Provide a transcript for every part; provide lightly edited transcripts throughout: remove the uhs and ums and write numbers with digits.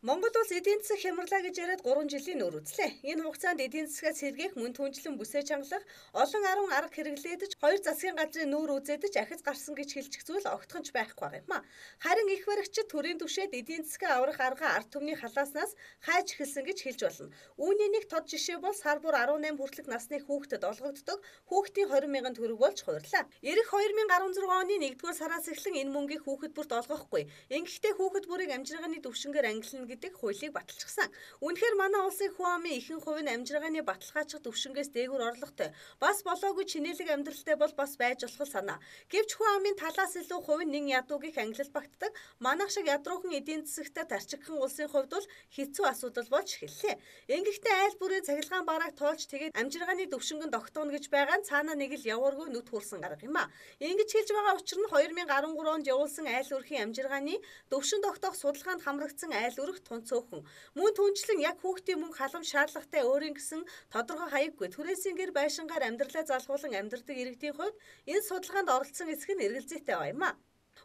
Монгол улс эдийн засаг хямрлаа гэж яриад 3 жилийн өөр үзлээ. Энэ хугацаанд эдийн засгаа сэргээх, мөн түнчлэн бүсээ чангалах, олон арга хэрэглээдэж, хоёр засгийн газрын нүүр үзээдэж ахиц гарсан гэж хэлчих зүйл огтхонч байхгүй юм а. Харин их баригчид төрийн түвшээд эдийн засгаа аврах арга ард түмний халааснаас хайж эхэлсэн гэж хэлж болно. Үүний нэг тод жишээ бол сар бүр 18 хүртэлх насны хүүхдэд олгогддог хүүхдийн 20 мянган төгрөг болж хувирлаа. Ирэх 2016 оны 1-р сараас эхлэн энэ мөнгийг хүүхэд бүрт олгохгүй. Ингэхдээ хүүхэд бүрийг амжиргааны түвшингээр ангилна гэдэг хуулийг баталчихсан. Үнэхээр манай улсын хүн амын ихэнх хувь нь амжиргааны баталгаачих түвшингээс дээгүүр орлоготой. Бас болоогүй чинээлэг амьдралтай бол бас байж болох санаа. Гэвч хүн амын талаас илүү хувь нь нэн ядууг их ангилал багтдаг. Манайх шиг ядруухан эдийн засагтай тарчигхан улсын хувьд бол хэцүү асуудал болж эхэллээ. Ингэхдээ айл бүрийн цахилгаан барааг тоолж тэгээд амжиргааны түвшингэн тогтооно гэж байгаа нь цаанаа нэг л явааргүй нүд хүрсэн арга юм а. Ингэж хэлж байгаа учир нь 2013 онд явуулсан айл өрхийн амжиргааны түвшин тогтоох судалгаанд хамрагдсан айл өрх тун цөөхөн. Мөн түнчлэн яг хүүхдийн мөнгө халамж шаардлагатай өөрийн гэсэн тодорхой хаяггүй түрээсийн гэр байшингаар амьдралаа залгуулan амьдардаг иргэдийн хувьд энэ судалгаанд оролцсон эсэх нь эргэлзээтэй байна юм а.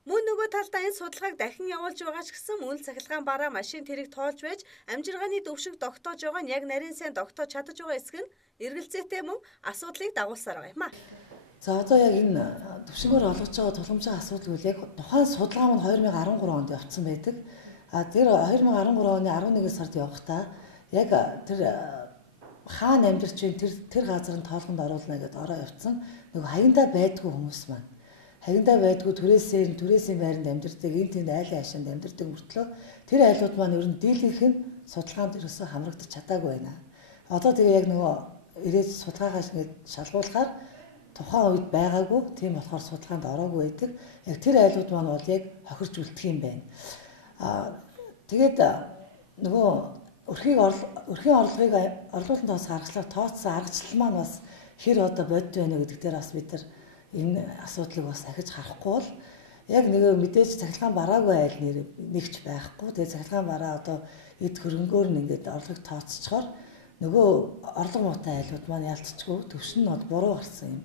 Мөн нөгөө талдаа энэ судалгааг дахин явуулж байгаа ч гэсэн мөн цахилгаан бараа машин тэрэг тоолж байж амжиргааны төвшинг тогтоож байгаа нь яг нарийн сайн тогтоож чадаж байгаа эсэх нь эргэлзээтэй мөн асуудлыг дагуулсаар байгаа юм а. За одоо яг энэ төвшингээр олгож байгаа тулгамжийн асуудал үл яг тухайн судалгаа нь 2013 онд явагдсан байдаг. Тэр 2013 оны 11 сард явахдаа яг тэр хаана амьдарч байна тэр газрын тоолгонд оруулна гэдээ ороо явцсан. Нөгөө хаягдаа байдгүй хүмүүс маань. Хаягдаа байдгүй түрээсийн байранд амьдардаг, энэ тэнд айлын хашаанд амьдардаг мөртлөө тэр айлууд маань ер нь дийлэнх нь судалгаанд ерөөсөө хамрагдаж чадаагүй байна. Одоо тэгээ яг нөгөө ирээд судалгаагаас ингэж шалгуулахаар тухайн үед байгаагүй, тийм болохоор судалгаанд ороогүй байдаг. Яг тэр айлууд маань бол яг хохирч үлдэх юм байна. Тэгээд нөгөө өрхийн орлогыг орлуулалтын тоос гаргачлаар тооцсон аргачлал маань бас хэр одоо бодит байна гэдэг дээр бас бид нар энэ асуудлыг бас ахиж харахгүй бол яг нэг мэдээж цахилгаан бараагүй айл нэгч байхгүй. Тэгээд цахилгаан бараа одоо эд хөрөнгөөр нь ингээд орлогыг тооцчихоор нөгөө орлого муутай айлууд маань ялцчихгүй төвшин нь буруу гарсан юм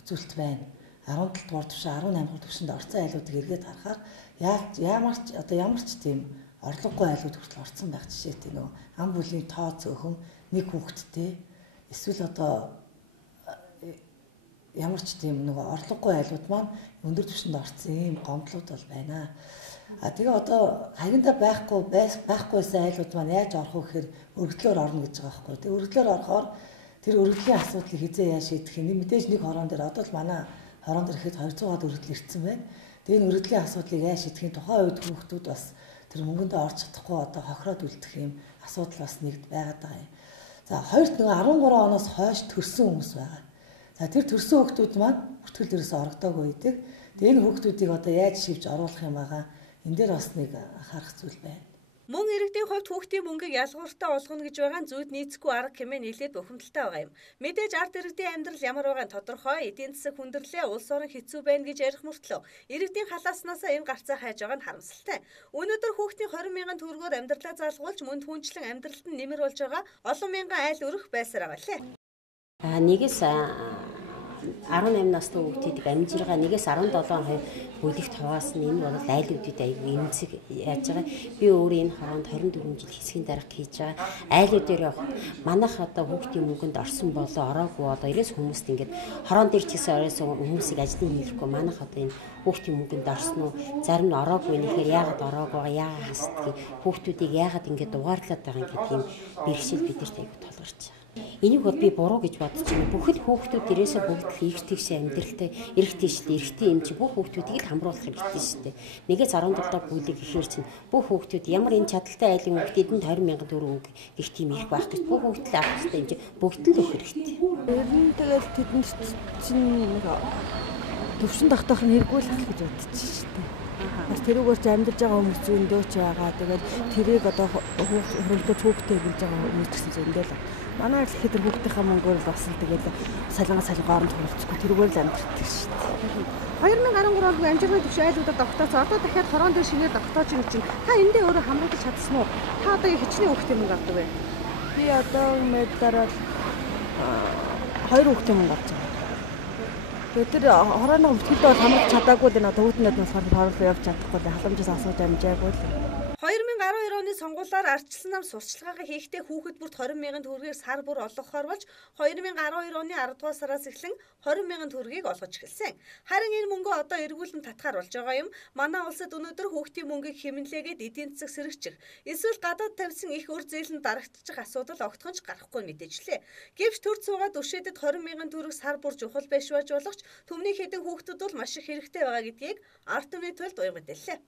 үзүүлэлт байна. 17 дугаар төвшин 18 дугаар төвшөнд орцсон айлуудыг эргээд харахаар ямар ч тийм орлогогүй айлууд хүртэл орцсон байх жишээтэй нөгөө ам бүлийн тоо цөөхөн нэг хүүхэдтэй эсвэл одоо ямар ч тийм нөгөө орлогогүй айлууд маань өндөр түвшинд орцсон юм гомдлууд бол байна. Тэгээ одоо хаягдаа байхгүйсэн айлууд маань яаж орох вэ гэхээр өргөдлөөр орно гэж байгаа байхгүй. Тэгээ өргөдлөөр орохоор тэр өргөдлийн асуудлыг хизээ яаж шийдэх юм. Мэдээж нэг хорон дээр одоо л манай хорон дээр ихэд 200-аад өргөдөл ирсэн байна. Тэгээ энэ өргөдлийн асуудлыг яаж шийдэхин тухайн үед хүүхдүүд бас тэр мөнгөндөө орж чадахгүй одоо хохироод үлдэх юм асуудал бас нэгд байгаад байгаа юм. За хоёрт нөгөө 13 оноос хойш төрсэн хүмүүс байгаа. За тэр төрсэн хүүхдүүд маань бүртгэл дээрээс орогдоогүй байдаг. Тэгээ энэ хүүхдүүдийг одоо яаж шивж оруулах юм байгаа. Энэ дээр бас нэг анхаарах зүйл байна. Мөн иргэдийн хувьд хүүхдийн мөнгийг ялгууртаа олгоно гэж байгаа нь зүйд нийцэхгүй арга хэмээн нэлээд бухимдалтай байгаа юм. Мэдээж ард иргэдийн амьдрал ямар байгаа нь тодорхой, эдийн засаг хүндрэлээ улс орон хэцүү байна гэж ярих мөртлөө иргэдийн халааснасаа энэ гарцаа хайж байгаа нь харамсалтай. Өнөөдөр хүүхдийн 20 мянган төгрөгөөр амьдралаа залгуулж мөн түнчлэн амьдралд нь нэмэр болж байгаа олон мянган айл өрөх байсаар байгаа лээ. Нэгээс 18 настай хүүхдүүдийг амжиргаа 1-17 хоног бүлэгт хуваасан энэ бол айлуудад аягүй эмзэг яаж байгаа. Би өөрөө энэ хороонд 24 жил хэсгийн дарга хийж байгаа. Айлууд дээр явах манайх одоо хүүхдийн мөнгөнд орсон болоо ороогүй одоо ерөөс хүмүүст ингээд хороон дээр ч гэсэн оройсон хүмүүсийг ажлын хийхгүй манайх одоо энэ хүүхдийн мөнгөнд орсон уу зарим нь ороогүй нэхээр яагаад ороогүй яагаад хасдгийг хүүхдүүдийг яагаад ингээд дугаарлаад байгаа юм гэдэг юм бэрхшээл бидэрт аягүй толгорч байгаа. Энийг бол би буруу гэж бодож байна. Бүхэл хүүхдүүд ирээсээ бүгд л эрэгтэйгшээ амьдралтай, эрэгтэй юм чи бүх хүүхдүүдийг л хамруулах хэрэгтэй шүү дээ. 1-17 бүлэг гэхээр чинь бүх хүүхдүүд ямар энэ чадaltaй айлын хүүхдүүдэнд 20 мянган төгрөг гэх тийм их байх гэж бүх хүүхдэд авах хэрэгтэй юм чи бүгд л өгөх хэрэгтэй. Ер нь тэгэл тэдэнд чинь төвшин тогтоох нь хэрэггүй л гэж бодчих шүү дээ. Бас тэрүүгээр ч амьдарч байгаа хүмүүс зөндөө ч байгаа. Тэгээд тэрийг одоо хөрөнгө хүүхдээ гэж байгаа хүмүүс гэсэн зөндөө л. Манай л ихэд хүүхдийнхээ мөнгөөр бас л тэгээд салингаа оронд хөрөлцөхгүй тэрүүгээр л амьддаг шүү дээ. 2013 онд амжиргааны төвшин айлуудад тогтооцсон. Одоо дахиад хорон дээр шинээр тогтоож ийн чинь та энэ дээр өөрөө хамруулж чадсан уу? Та одоо хичнээн хүүхдийн мөнгө авдаг вэ? Би одоо мэдэрэл 2 хүүхдийн мөнгө авч байгаа. Тэгээд тэр хорооны өвтгөлд бол хамруулж чадаагүй дээ. Одоо хүүхднүүд нь болохоор хоорондоо явж чадахгүй дээ. Халамжаас асууж амжаагүй л. 2013 2012 оны сонгуулиар ардчилсан нам сурталчилгаагаа хийхдээ хүүхэд бүрт 20,000 төгрөгийг сар бүр олгохоор болж 2012 оны 10 дугаар сараас эхлэн 20,000 төгрөгийг олгож эхэлсэн. Харин энэ мөнгө одоо эргүүлэн татахаар болж байгаа юм. Манай улсад өнөөдөр хүүхдийн мөнгийг хэмнэлээгээд эдийн засаг сэргийчих, эсвэл гадаад тавьсан их өр зээлэнд дарагдчих асуудал огтхон ч гарахгүй мэдээжлээ. Гэвч төр цуугаад өшөөдөд 20,000 төгрөг сар бүр чухал байшваж болохч түвний хэдэн хүүхдүүд бол маш их хэрэгтэй байгаа гэдгийг ард түмний төлд уян мэдээллээ.